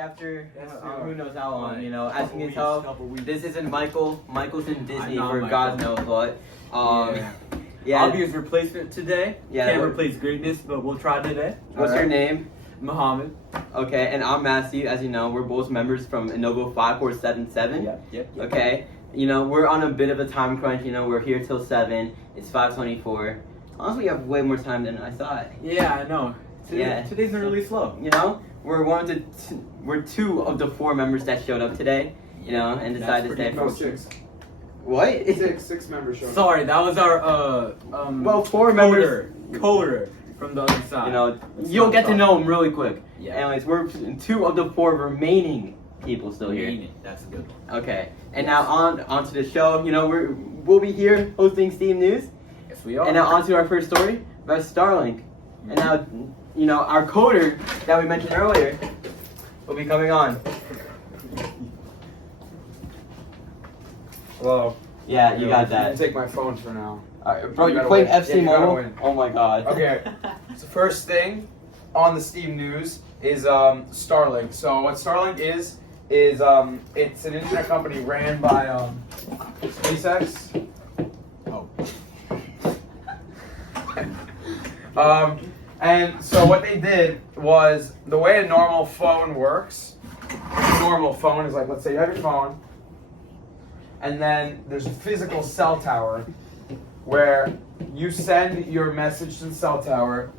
after Yes, who knows how long, Right. you know. As you can Weeks, tell, couple weeks. this isn't Michael. Michael's in Disney I'm not for Michael. God knows what. Yeah. Yeah. I'll be his replacement today. Yeah, Can't what- replace greatness, but we'll try today. What's your name? Muhammad. Okay, and I'm Matthew. As you know, we're both members from Innovo 5477. Yep. Okay, you know, we're on a bit of a time crunch. You know, we're here till 7. It's 5:24. Honestly, we have way more time than I thought. Yeah, I know. Today's been really slow. You know, we're 2 of the 4 members that showed up today. You know, and decided to stay. No, 6. What? 6 members showed up. Sorry, that was our Well, 4 members. coder from the other side. You know, you'll get to know him really quick. Yeah. Anyways, we're 2 of the 4 remaining people still here. That's a good one. Okay, and now on to the show. You know, we'll be here hosting Steam News. Yes, we are. And now on to our first story about Starlink. And now, you know, our coder that we mentioned earlier will be coming on. Hello. Yeah, you got You can that. take my phone for now. Bro, You you're gotta playing win. FC Yeah, you gotta Mobile? win. Oh my god. Okay. So first thing on the Steam News is Starlink. So what Starlink is it's an internet company ran by SpaceX. And so what they did was, the way a normal phone works, a normal phone is like, let's say you have your phone, and then there's a physical cell tower where you send your message to the cell tower.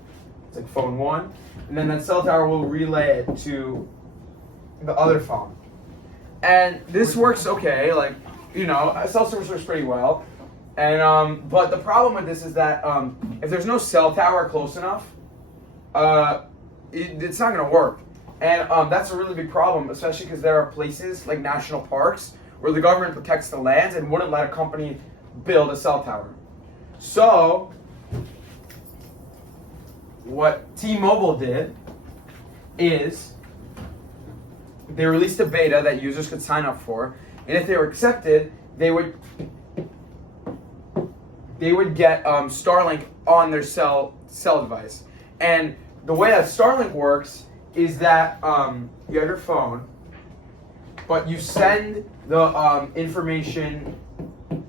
It's like phone 1, and then that cell tower will relay it to the other phone. And this works okay, like, you know, cell service works pretty well. And but the problem with this is that if there's no cell tower close enough, it's not gonna work. And that's a really big problem, especially because there are places like national parks where the government protects the lands and wouldn't let a company build a cell tower. So what T-Mobile did is they released a beta that users could sign up for, and if they were accepted, they would get Starlink on their cell device. And the way that Starlink works is that you have your phone, but you send the information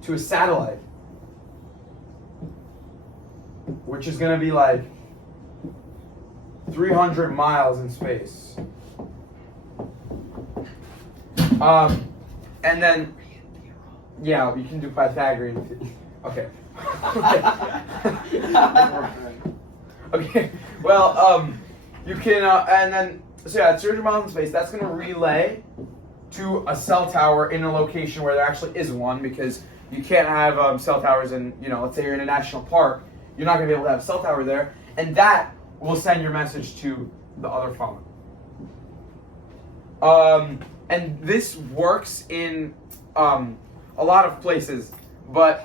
to a satellite, which is going to be like 300 miles in space. And then, yeah, you can do Pythagorean. Okay. Okay. Well, you can, and then, so yeah, it's 300 miles in space. That's going to relay to a cell tower in a location where there actually is one, because you can't have cell towers in, you know, let's say you're in a national park, you're not going to be able to have a cell tower there, and that will send your message to the other phone. And this works in a lot of places, but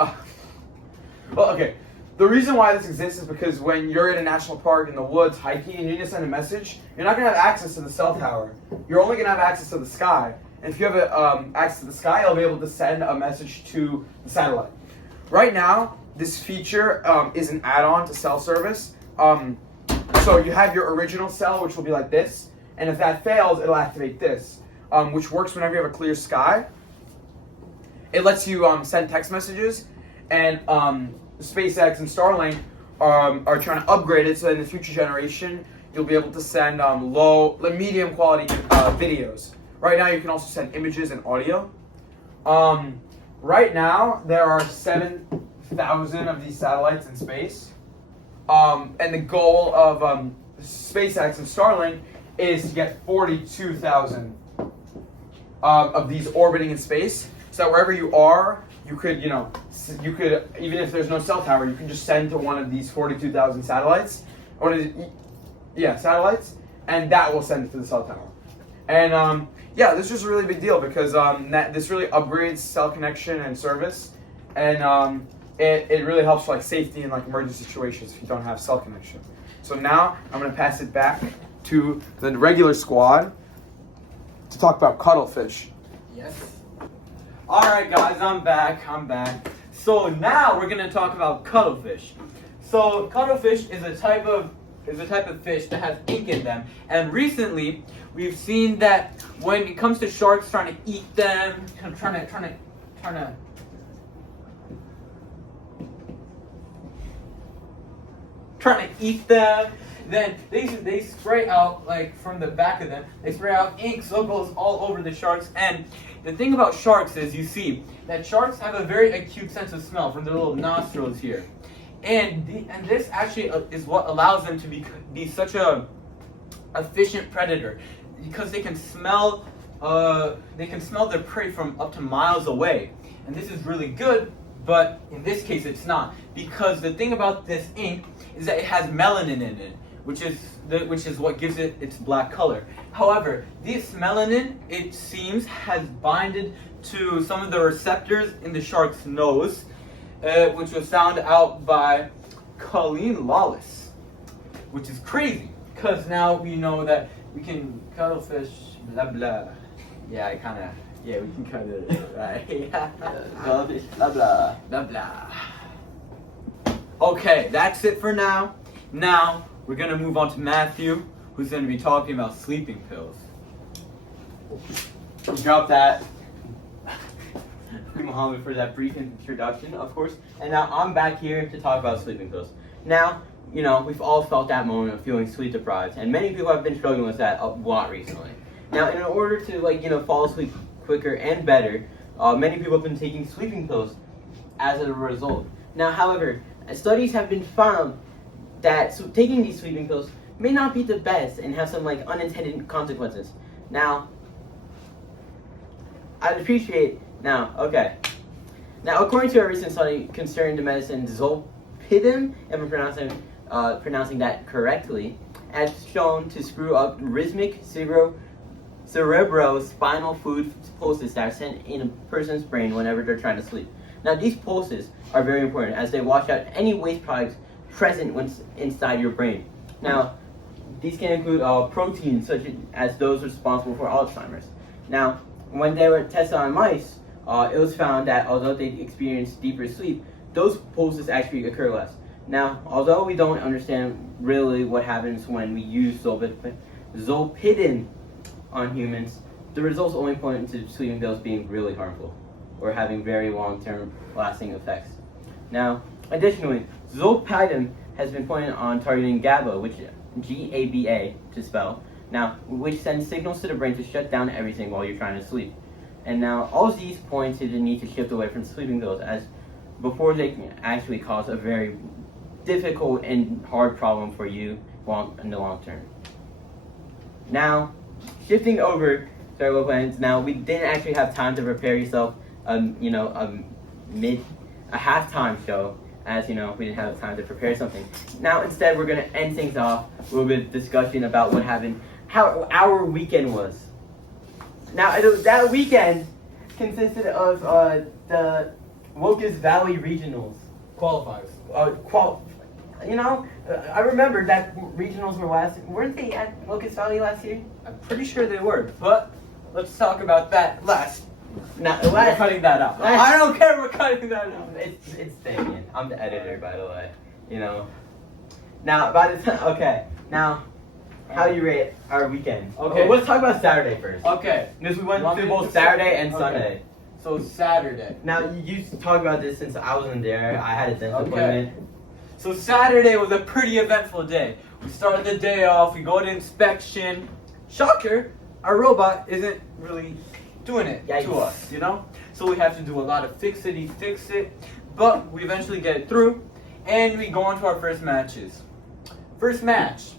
well, okay. The reason why this exists is because when you're in a national park in the woods hiking and you need to send a message, you're not going to have access to the cell tower. You're only going to have access to the sky. And if you have access to the sky, you'll be able to send a message to the satellite. Right now, this feature is an add-on to cell service. So you have your original cell, which will be like this, and if that fails, it'll activate this, which works whenever you have a clear sky. It lets you send text messages, and SpaceX and Starlink are trying to upgrade it so that in the future generation, you'll be able to send medium quality videos. Right now, you can also send images and audio. Right now, there are 7,000 of these satellites in space. And the goal of SpaceX and Starlink is to get 42,000 of these orbiting in space, so that wherever you are, you could, even if there's no cell tower, you can just send to one of these 42,000 satellites, satellites, and that will send it to the cell tower. And this is a really big deal because this really upgrades cell connection and service, and it really helps for like safety in like emergency situations if you don't have cell connection. So now I'm gonna pass it back to the regular squad to talk about cuttlefish. Yes. All right, guys, I'm back. So now we're gonna talk about cuttlefish. So cuttlefish is a type of is a type of fish that has ink in them. And recently, we've seen that when it comes to sharks trying to eat them, trying to eat them, then they spray out, like from the back of them, they spray out ink so it goes all over the sharks. And the thing about sharks is, you see that sharks have a very acute sense of smell from their little nostrils here, and this actually is what allows them to be such a efficient predator, because they can smell their prey from up to miles away. And this is really good, but in this case it's not, because the thing about this ink is that it has melanin in it, which is what gives it its black color. However, this melanin, it seems, has binded to some of the receptors in the shark's nose, which was found out by Colleen Lawless, which is crazy, because now we know that we can cuttlefish, blah blah. Yeah, we can cut it, right? Cuttlefish, blah blah. Blah blah. Okay, that's it for now. Now, we're going to move on to Matthew, who's going to be talking about sleeping pills. Drop that. Muhammad for that brief introduction, of course. And now I'm back here to talk about sleeping pills. Now, we've all felt that moment of feeling sleep deprived, and many people have been struggling with that a lot recently. Now, in order to, fall asleep quicker and better, many people have been taking sleeping pills as a result. Now, however, studies have been found that taking these sleeping pills may not be the best and have some unintended consequences. Now, I'd appreciate Now, according to a recent study concerning the medicine zolpidem, if I'm pronouncing that correctly, has shown to screw up rhythmic cerebrospinal fluid pulses that are sent in a person's brain whenever they're trying to sleep. Now, these pulses are very important as they wash out any waste products present inside your brain. Now, these can include proteins such as those responsible for Alzheimer's. Now, when they were tested on mice, it was found that although they experienced deeper sleep, those pulses actually occur less. Now, although we don't understand really what happens when we use zolpidem on humans, the results only point to sleeping pills being really harmful or having very long-term lasting effects. Now, additionally, zolpidem has been pointed on targeting GABA, which GABA to spell, now, which sends signals to the brain to shut down everything while you're trying to sleep. And now, all of these point to the need to shift away from sleeping pills, as before they can actually cause a very difficult and hard problem for you in the long term. Now, shifting over to our plans. Now, we didn't actually have time to prepare yourself, a halftime show, as we didn't have time to prepare something. Now, instead, we're going to end things off with a discussion about what happened, how our weekend was. Now, that weekend consisted of the Locust Valley Regionals. Qualifiers. I remember that regionals weren't they at Locust Valley last year? I'm pretty sure they were, but let's talk about that last. We're cutting that out. I don't care, we're cutting that out. It's staying in. I'm the editor, by the way. Now, now, how do you rate our weekend? Okay. Well, let's talk about Saturday first. Okay. Because we went through both Saturday and Sunday. So Saturday. Now, you talk about this since I wasn't there. I had a dentist appointment. So Saturday was a pretty eventful day. We started the day off, we go to inspection. Shocker, our robot isn't really doing it to us, So we have to do a lot of fix it, but we eventually get it through, and we go on to our first matches. First match.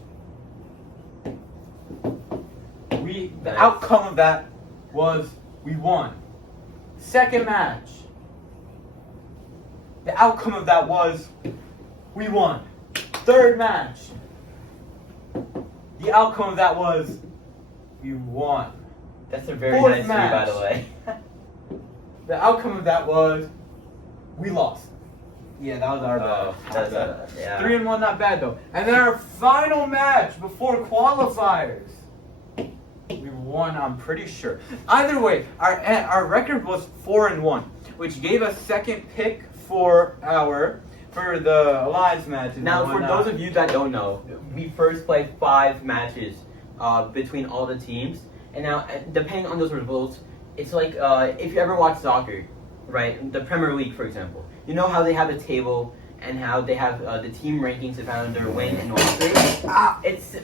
The outcome of that was we won. Second match. The outcome of that was we won. Third match. The outcome of that was we won. That's a very Fourth nice match. by the way. The outcome of that was we lost. Yeah, that was our bad. Yeah. 3-1, not bad though. And then our final match before qualifiers. We won, I'm pretty sure. Either way, our record was 4-1, which gave us second pick for our for the alliance matches. Now, and for whatnot. those of you that don't know, we first played 5 matches between all the teams, and now depending on those results, it's like if you ever watch soccer, right? The Premier League, for example. You know how they have a table and how they have the team rankings to find their win and loss. It's.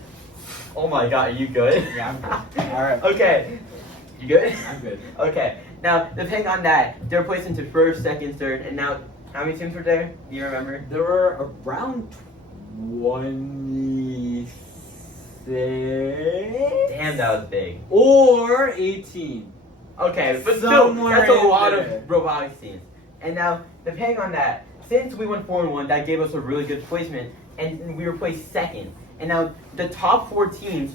Oh my God, are you good? Yeah, I'm good. All right. Okay. You good? I'm good. Okay. Now, depending on that, they're placed into first, second, third, and now, how many teams were there? Do you remember? There were around 26 Damn, that was big. or 18. Okay, but still, Somewhere that's a in lot there. of robotics teams. And now, depending on that, since we went 4-1, that gave us a really good placement, and we were placed second. And now, the top 4 teams,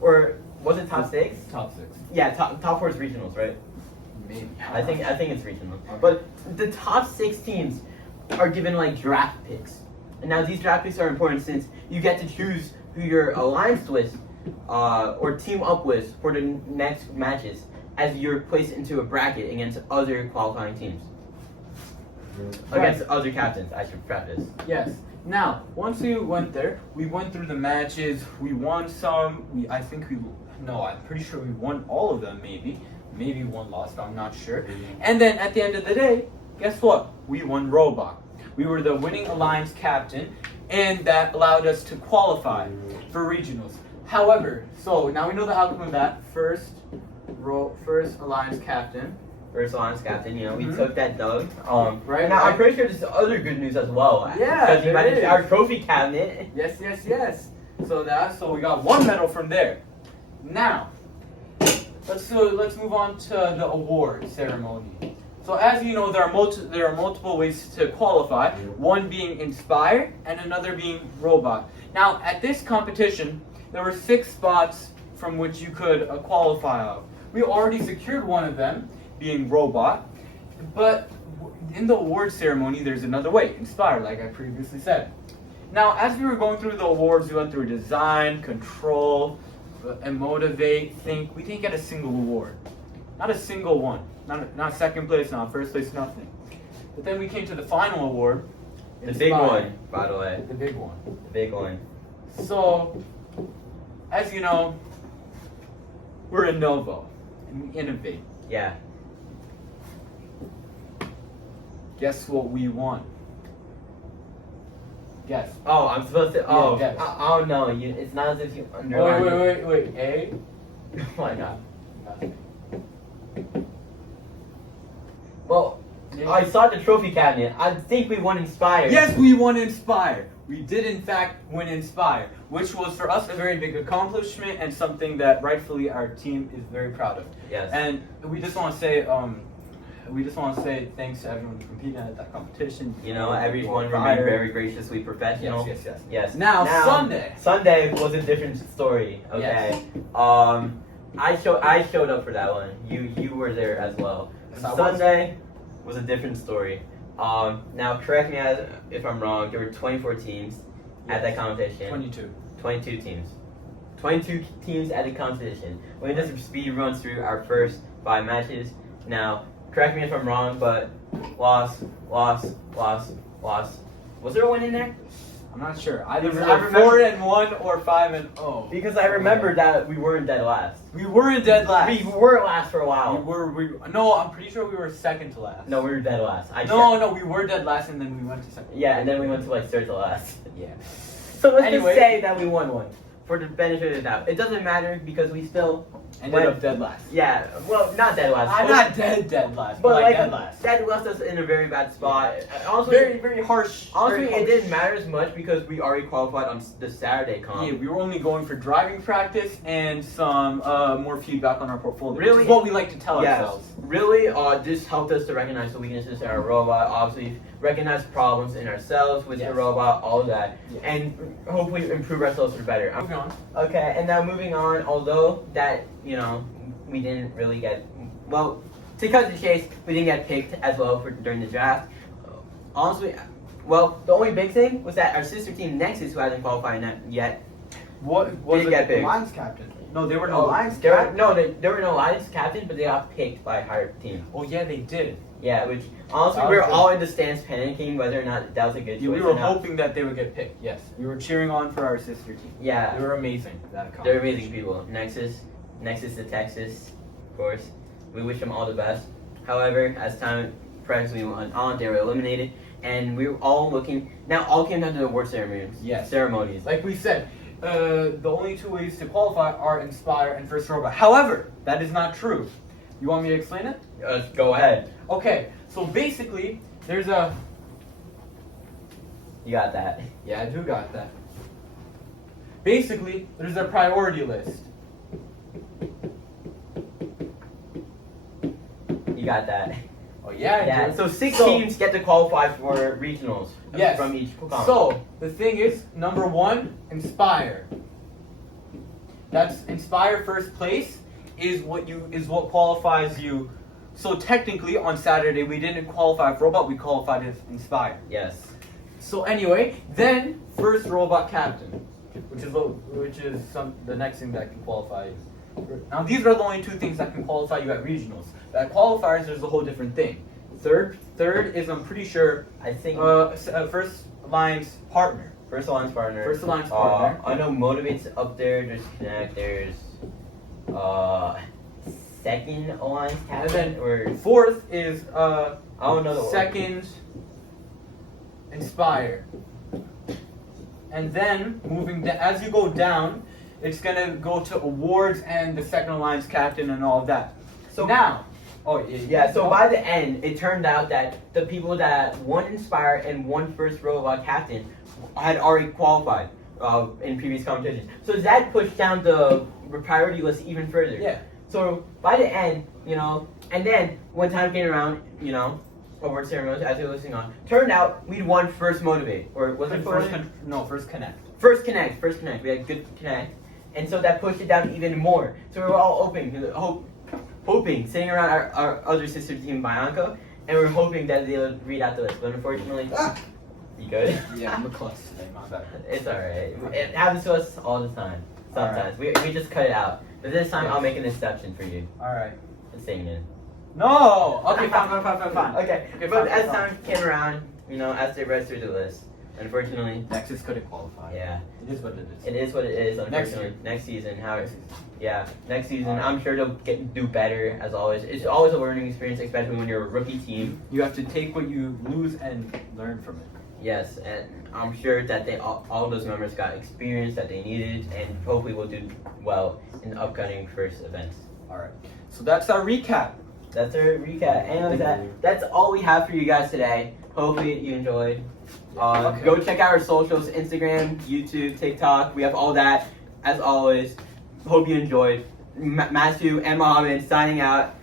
or was it top 6? Top 6. Yeah, top 4 is regionals, right? Maybe. I think it's regional. Okay. But the top 6 teams are given like draft picks. And now these draft picks are important since you get to choose who you're alliance with or team up with for the next matches as you're placed into a bracket against other qualifying teams. Against other captains, I should preface. Yes. Now, once we went there, we went through the matches. We won some. I'm pretty sure we won all of them. Maybe one lost. I'm not sure. And then at the end of the day, guess what? We won Robot. We were the winning alliance captain, and that allowed us to qualify for regionals. However, so now we know the outcome of that. First alliance captain. First alliance captain, you know, we Mhm. took that dub. Right, Now, I'm right. pretty sure there's other good news as well. Yeah, Because you there managed is. our trophy cabinet. Yes. So we got one medal from there. Now, let's move on to the award ceremony. So as you know, there are multiple ways to qualify. One being Inspire and another being Robot. Now, at this competition, there were 6 spots from which you could qualify of. We already secured one of them, being Robot, but in the award ceremony, there's another way, Inspire, like I previously said. Now, as we were going through the awards, we went through Design, Control, and Motivate, Think. We didn't get a single award. Not a single one. Not second place, not first place, nothing. But then we came to the final award. The big Inspire. one, by the way. The big one. The big one. So, as you know, we're Innovo, and we innovate. Yeah. Guess what we won? Guess. Oh, I'm supposed to. Yeah, Oh, guess. oh no! It's not as if you underline. Wait. A? Oh my God. Nothing. Well, I saw the trophy cabinet. I think we won Inspire. Yes, we won Inspire. We did in fact win Inspire, which was for us a very big accomplishment and something that rightfully our team is very proud of. Yes. And we just want to say thanks to everyone who competed at that competition. You know, everyone remained Inspire. very graciously professional. Yes. Now, Sunday. Sunday was a different story. Okay. Yes. I showed up for that one. You were there as well. Yes, I was. Sunday was a different story. Now correct me if I'm wrong. There were 24 teams at that competition. 22 teams. 22 teams at the competition. We did some speed runs through our first 5 matches. Now, correct me if I'm wrong, but loss. Was there a win in there? I'm not sure. Either we Because I were remember- 4-1 or 5-0. Because I remember that we weren't dead last. We weren't dead last. We were last for a while. No, I'm pretty sure we were second to last. No, we were dead last. No, we were dead last and then we went to second. Yeah, and then we went to like third to last. Yeah. So let's Anyway. just say that we won one. For the benefit of the doubt. It doesn't matter because we still Ended up dead last. Yeah, well, not dead last. I'm not dead last, But like dead last. that left us in a very bad spot. Also, Very, very harsh. honestly, very it didn't matter as much because we already qualified on the Saturday comp. Yeah, we were only going for driving practice and some more feedback on our portfolio. Really? Which is what we like to tell Yes. ourselves. Really, this helped us to recognize the weaknesses in our robot. Obviously, recognize problems in ourselves with the Yes. robot, all of that, Yes. and hopefully improve ourselves for the better. Moving on. Okay, and now moving on. Although that we didn't really get to cut the chase, we didn't get picked as well for during the draft. Honestly, well, the only big thing was that our sister team Nexus, who hasn't qualified yet, What was Didn't get picked. Lions captain? No, they were no Oh, Lions there captain. there were no Lions captain, but they got picked by a higher team. Oh yeah, they did. Yeah, which honestly That we were was good. all in the stands panicking whether or not that was a good choice. Yeah, we or were not. hoping that they would get picked. Yes, we were cheering on for our sister team. Yeah, They were amazing. That they're amazing people. Nexus to Texas, of course. We wish them all the best. However, as time progressively went on, they were eliminated, and we were all looking. Now, all came down to the award ceremonies. Yes. Ceremonies. Like we said, the only two ways to qualify are Inspire and First Robot. However, that is not true. You want me to explain it? Go ahead. Okay, so basically, there's a... You got that. Yeah, I do got that. Basically, there's a priority list. You got that. Oh, yeah, I Yeah. do. So 6 teams get to qualify for regionals. Yes. From each conference. So, the thing is, number one, Inspire. That's Inspire first place is what qualifies you. So technically on Saturday we didn't qualify for Robot, we qualified as Inspire. Yes. So anyway, then first Robot Captain, which is the next thing that can qualify you. Now these are the only two things that can qualify you at regionals. At qualifiers there's a whole different thing. Third is I'm pretty sure I think first alliance partner. First Alliance partner. First Alliance partner. I know Motivate's up there. There's Connect. There's Second Alliance And captain. then Or fourth is I don't know the order. second Inspire. And then as you go down, it's gonna go to awards and the second alliance captain and all of that. So now, yeah. So by the end, it turned out that the people that won Inspire and won First Robot Captain had already qualified in previous competitions. So that pushed down the priority list even further. yeah, So by the end, and then when time came around, award ceremonies as we were listening on, turned out we'd won First Motivate, or was it first Connect. First Connect. We had good Connect, and so that pushed it down even more. So we were all hoping, sitting around our other sister team, Bianca, and we were hoping that they would read out the list. But unfortunately, you good? Yeah, I'm a clutch today, my bad. It's alright. It happens to us all the time. Sometimes we just cut it out. But this time I'll make an exception for you. All right. It's staying in. No. Okay, fine. Okay, Okay, but fine, as fine. time came around, as they read through the list, unfortunately, Nexus couldn't qualify. yeah, It is what it is. it is what it is. Unfortunately, next season, next season, I'm sure they'll do better as always. It's always a learning experience, especially when you're a rookie team. You have to take what you lose and learn from it. Yes, and I'm sure that all those members got experience that they needed, and hopefully will do well in the upcoming first events. All right. So that's our recap. That's our recap. And that's all we have for you guys today. Hopefully you enjoyed. Okay. Go check out our socials, Instagram, YouTube, TikTok. We have all that, as always. Hope you enjoyed. Matthew and Mohammed signing out.